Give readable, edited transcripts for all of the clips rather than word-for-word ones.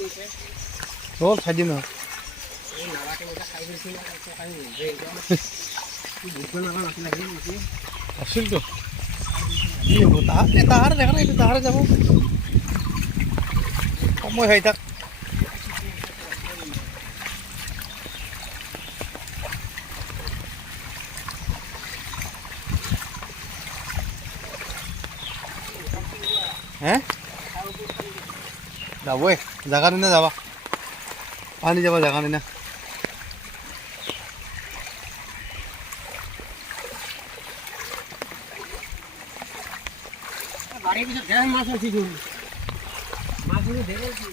হ'ল খাই দিম আৰু আছিলতো কি হ'ব তাহাৰে দেখা নাই এইটো তাহাৰে যাব সময় হৈ থাক হে যাবই জাগা দিনা যাবা পানী যাবা জাগা দিনা বাড়ির পিছনে ঢের মাছ আছে তো মাছগুলো ধরেছি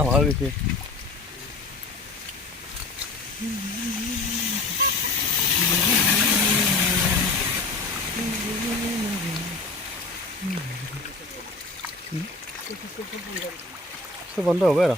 আমার দিকে বন্ধ হবে আর